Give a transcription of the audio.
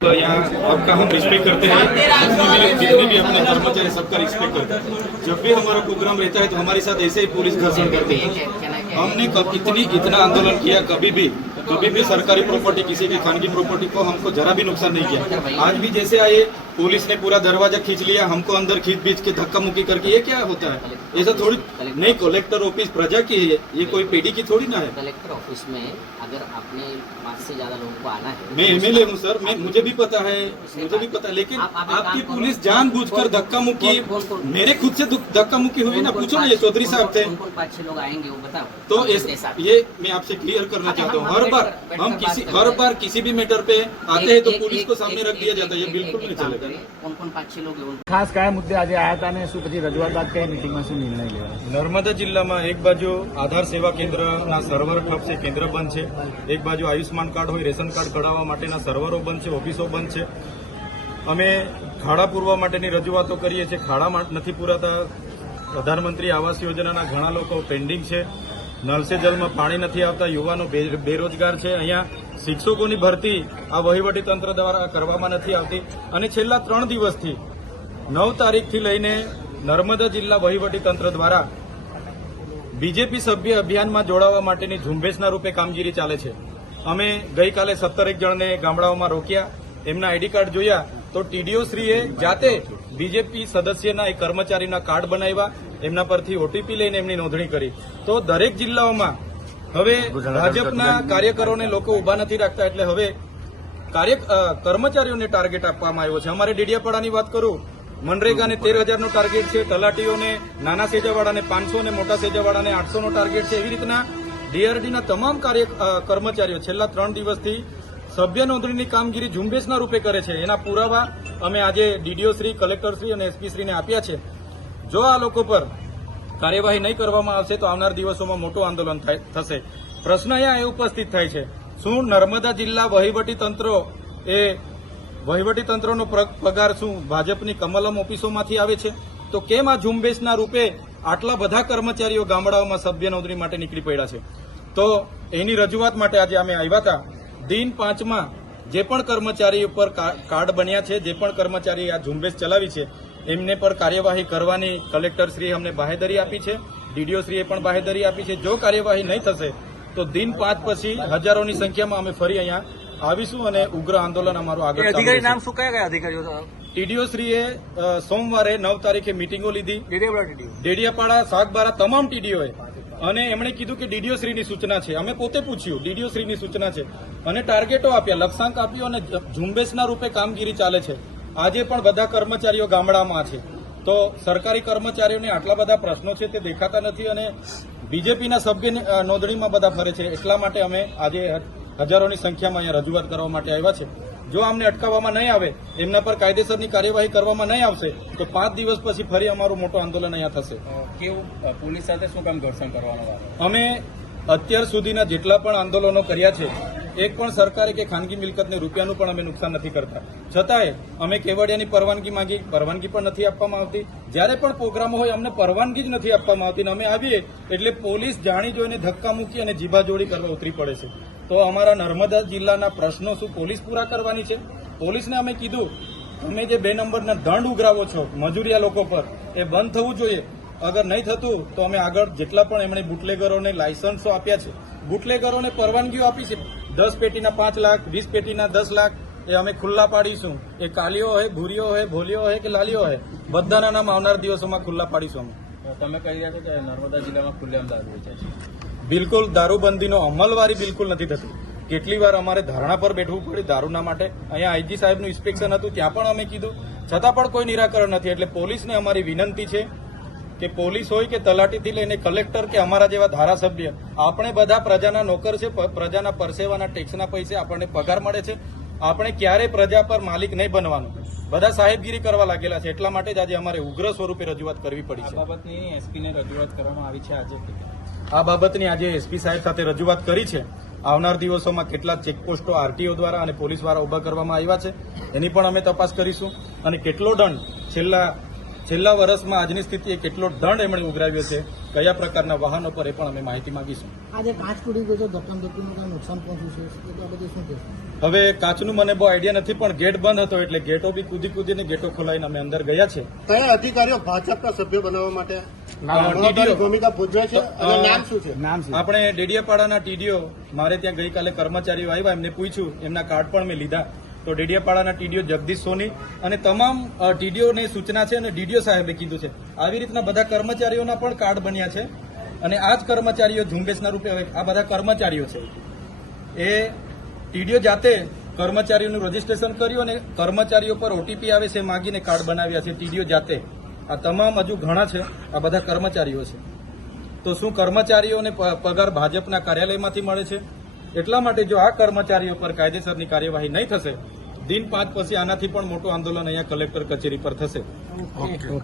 तो यहाँ आपका हम रिस्पेक्ट करते हैं, जितने भी अपने कर्मचारी सबका रिस्पेक्ट करते हैं। जब भी हमारा प्रोग्राम रहता है तो हमारे साथ ऐसे ही पुलिस घर्षण करती है। हमने इतना आंदोलन किया, कभी भी सरकारी प्रॉपर्टी, किसी की खानगी प्रॉपर्टी को हमको जरा भी नुकसान नहीं किया। आज भी जैसे आए पुलिस ने पूरा दरवाजा खींच लिया, हमको अंदर खींच के धक्का मुक्की करके, ये क्या होता है? ऐसा थोड़ी नहीं। कलेक्टर ऑफिस प्रजा की है, ये कोई पेटी की थोड़ी ना है। कलेक्टर ऑफिस में अगर आपने 5 से ज्यादा लोगों को आना है, मैं एमएलए हूँ सर, मुझे भी पता है, लेकिन आपकी पुलिस जानबूझकर धक्का मुक्की, मेरे खुद से धक्का मुक्की हुई ना। पूछो ना, ये चौधरी साहब थे। 5-6 लोग आएंगे वो बताओ। तो ये मैं आपसे क्लियर करना चाहता हूँ। हर बार किसी भी मैटर पे आते हैं तो पुलिस को सामने रख दिया जाता है, ये बिल्कुल नहीं चलेगा। कौन 5-6 लोग खास क्या मुद्दे आज आया था ने શું પછી રજૂઆત બાદ કઈ મીટિંગમાં શું નિર્ણય લેવાયો? નર્મદા જિલ્લામાં એક બાજુ આધાર સેવા કેન્દ્રના સર્વર ઠપ છે, કેન્દ્ર બંધ છે, એક બાજુ આયુષ્માન કાર્ડ હોય, રેશન કાર્ડ કઢાવવા માટેના સર્વરો બંધ છે, ઓફિસો બંધ છે। અમે ખાડા પૂરવા માટેની રજૂઆતો કરીએ છીએ, ખાડા નથી પૂરાતા। પ્રધાનમંત્રી આવાસ યોજનાના ઘણા લોકો પેન્ડિંગ છે, નળ સે જલમાં પાણી નથી આવતા, યુવાનો બેરોજગાર છે। અહીંયા શિક્ષકોની ભરતી આ વહીવટી તંત્ર દ્વારા કરવામાં નથી આવતી અને છેલ્લા 3 દિવસથી 9 તારીખથી લઈને નર્મદા જિલ્લા વહીવટી તંત્ર દ્વારા બીજેપી સભ્ય અભિયાનમાં જોડાવા માટેની ઝુંબેશના રૂપે કામગીરી ચાલે છે। અમે ગઈકાલે 17 જણને ગામડાઓમાં રોક્યા, એમના આઈડી કાર્ડ જોયા તો ટીડીઓ શ્રીએ જાતે બીજેપી સદસ્યના એક કર્મચારીના કાર્ડ બનાવ્યા, એમના પરથી ઓટીપી લઈને એમની નોંધણી કરી। તો દરેક જિલ્લાઓમાં હવે ભાજપના કાર્યકરોને લોકો ઉભા નથી રાખતા, એટલે હવે કર્મચારીઓને ટાર્ગેટ આપવામાં આવ્યો છે। અમારે ડેડિયાપાડાની વાત કરું, મનરેગાને 13,000નો ટાર્ગેટ છે, તલાટીઓને નાના સેજાવાળાને 500 અને મોટા સેજાવાળાને 800નો ટાર્ગેટ છે। એવી રીતના ડીઆરડીના તમામ કર્મચારીઓ છેલ્લા 3 દિવસથી સભ્ય નોંધણીની કામગીરી ઝુંબેશના રૂપે કરે છે। એના પુરાવા અમે આજે ડીડીઓ શ્રી, કલેક્ટર શ્રી અને એસપી શ્રીને આપ્યા છે। જો આ લોકો પર કાર્યવાહી નહીં કરવામાં આવશે તો આવનાર દિવસોમાં મોટું આંદોલન થશે। પ્રશ્ન અહીંયા એ ઉપસ્થિત થાય છે, શું નર્મદા જિલ્લા વહીવટી તંત્રનો પગાર શું ભાજપની કમલમ ઓફિસોમાંથી આવે છે? તો કેમ આ ઝુંબેશના રૂપે આટલા બધા કર્મચારીઓ ગામડાઓમાં સભ્ય નોંધણી માટે નીકળી પડ્યા છે? તો એની રજૂઆત માટે આજે અમે આવ્યા હતા। દિન 5માં જે પણ કર્મચારી ઉપર કાર્ડ બન્યા છે, જે પણ કર્મચારી આ ઝુંબેશ ચલાવી છે, એમને પર કાર્યવાહી કરવાની કલેક્ટરશ્રીએ અમને બાહેધરી આપી છે, ડીડીઓશ્રીએ પણ બાહેધરી આપી છે। જો કાર્યવાહી નહીં થશે તો દિન 5 પછી હજારોની સંખ્યામાં અમે ફરી અહીંયા આવીશું અને ઉગ્ર આંદોલન અમારું આગળ ચાલુ અધિકારી નામ શું કયા અધિકારીઓ? ટીડીઓશ્રીએ સોમવારે 9 તારીખે મિટિંગો લીધી, ડેડિયાપાડા, સાગબારા તમામ ટીડીઓએ, અને એમણે કીધું કે ડીડીઓશ્રીની સૂચના છે। અમે પોતે પૂછ્યું, ડીડીઓશ્રીની સૂચના છે અને ટાર્ગેટો આપ્યા, લક્ષ્યાંક આપ્યો અને ઝુંબેશના રૂપે કામગીરી ચાલે છે। આજે પણ બધા કર્મચારીઓ ગામડામાં છે, તો સરકારી કર્મચારીઓને આટલા બધા પ્રશ્નો છે તે દેખાતા નથી અને બીજેપીના સભ્ય નોંધણીમાં બધા ફરે છે। એટલા માટે અમે આજે હજારોની સંખ્યામાં અહીંયા રજૂઆત કરવા માટે આવ્યા છે। જો અમને અટકાવવામાં નહીં આવે, એમના પર કાયદેસરની કાર્યવાહી કરવામાં નહીં આવશે તો 5 દિવસ પછી ફરી અમારું મોટું આંદોલન અહીંયા થશે। કેવું પોલીસ સાથે શું કામ ઘર્ષણ કરવાનો? અમે અત્યાર સુધીના જેટલા પણ આંદોલનો કર્યા છે, એક પણ સરકારે કે ખાનગી મિલકતને રૂપિયાનું પણ અમે નુકસાન નથી કરતા। છતાંય અમે કેવડિયાની પરવાનગી માંગી, પરવાનગી પણ નથી આપવામાં આવતી। જ્યારે પણ પ્રોગ્રામો હોય અમને પરવાનગી જ નથી આપવામાં આવતી ને અમે આવીએ એટલે પોલીસ જાણી જોઈને ધક્કા મૂકી અને જીભાજોડી કરવા ઉતરી પડે છે। તો અમારા નર્મદા જિલ્લાના પ્રશ્નો શું પોલીસ પૂરા કરવાની છે? પોલીસને અમે કીધું, તમે જે 2 નંબરના દંડ ઉઘરાવો છો મજૂરિયા લોકો પર, એ બંધ થવું જોઈએ। અગર નહીં થતું તો અમે આગળ જેટલા પણ એમણે બુટલેગરોને લાયસન્સો આપ્યા છે, બુટલેગરોને પરવાનગીઓ આપી છે, 10 પેટીના 5 લાખ, 20 પેટીના 10 લાખ એ અમે ખુલ્લા પાડીશું। એ કાલીઓ હોય, ભૂરીઓ હોય, ભોલીઓ હોય કે લાલીઓ હોય, બધાના નામ આવનાર દિવસોમાં ખુલ્લા પાડીશું અમે। તમે કહી રહ્યા છો કે નર્મદા જિલ્લામાં ખુલ્લેઆમ દારૂ વેચાય છે? બિલકુલ દારૂબંધીનો અમલવારી બિલકુલ નથી થતી। કેટલી વાર અમારે ધારણા પર બેઠવું પડ્યું દારૂના માટે। અહીંયા આઈજી સાહેબનું ઇન્સ્પેક્શન હતું, ત્યાં પણ અમે કીધું, છતાં પણ કોઈ નિરાકરણ નથી। એટલે પોલીસને અમારી વિનંતી છે કે પોલીસ હોય કે તલાટીથી લઈને કલેક્ટર કે અમારા જેવા ધારાસભ્ય, આપણે બધા પ્રજાના નોકર છે, પ્રજાના પરસેવાના ટેક્સના પૈસે આપણને પગાર મળે છે। આપણે ક્યારેય પ્રજા પર માલિક નહીં બનવાનું, બધા સાહેબગીરી કરવા લાગેલા છે। એટલા માટે જ આજે અમારે ઉગ્ર સ્વરૂપે રજૂઆત કરવી પડી છે। આ બાબતની એસપીને રજૂઆત કરવામાં આવી છે આજે? આ બાબતની આજે એસપી સાહેબ સાથે રજૂઆત કરી છે। આવનાર દિવસોમાં કેટલા ચેકપોસ્ટો આરટીઓ દ્વારા અને પોલીસ દ્વારા ઉભા કરવામાં આવ્યા છે, એની પણ અમે તપાસ કરીશું અને કેટલો દંડ છેલ્લા છેલ્લા વર્ષમાં આજની સ્થિતિએ કેટલો દંડ એમણે ઉઘરાવ્યો છે, કયા પ્રકારના વાહનો પર એ પણ અમે માહિતી માંગીશું. આજે કાચ તૂટી ગયો છે, ધક્કામધક્કીનું કંઈ નુકસાન પહોંચ્યું છે એટલે આ બધું શું કહેશો? હવે કાચનું મને બહુ આઈડિયા નથી, પણ ગેટ બંધ હતો એટલે ગેટો બી કૂદીને ગેટો ખોલાવીને અમે અંદર ગયા છે. કયા અધિકારીઓ ભાજપના સભ્ય બનાવવા માટે TDO મહત્વની ભૂમિકા ભજવે છે અને નામ શું છે? નામ શું? આપણે ડેડિયાપાડાના ટીડીઓ, મારે ત્યાં ગઈકાલે કર્મચારીઓ આવ્યા, એમને પૂછ્યું, એમના કાર્ડ પણ મેં લીધા. તો ડેડિયાપાડાના ટીડીઓ જગદીશ સોની અને તમામ ટીડીઓની સૂચના છે અને ડીડીઓ સાહેબે કીધું છે. આવી રીતના બધા કર્મચારીઓના પણ કાર્ડ બન્યા છે અને આ જ કર્મચારીઓ ઝુંબેશના રૂપે હવે આ બધા કર્મચારીઓ છે એ ટીડીઓ જાતે કર્મચારીઓનું રજીસ્ટ્રેશન કર્યું અને કર્મચારીઓ પર ઓટીપી આવે છે માગીને કાર્ડ બનાવ્યા છે ટીડીઓ જાતે. આ તમામ હજુ ઘણા છે, આ બધા કર્મચારીઓ છે. તો શું કર્મચારીઓને પગાર ભાજપના કાર્યાલયમાંથી મળે છે? એટલા માટે જો આ કર્મચારીઓ પર કાયદેસરની કાર્યવાહી નહીં થશે, દિન 5 પછી આનાથી પણ મોટું આંદોલન અહીંયા કલેક્ટર કચેરી પર થશે. ઓકે.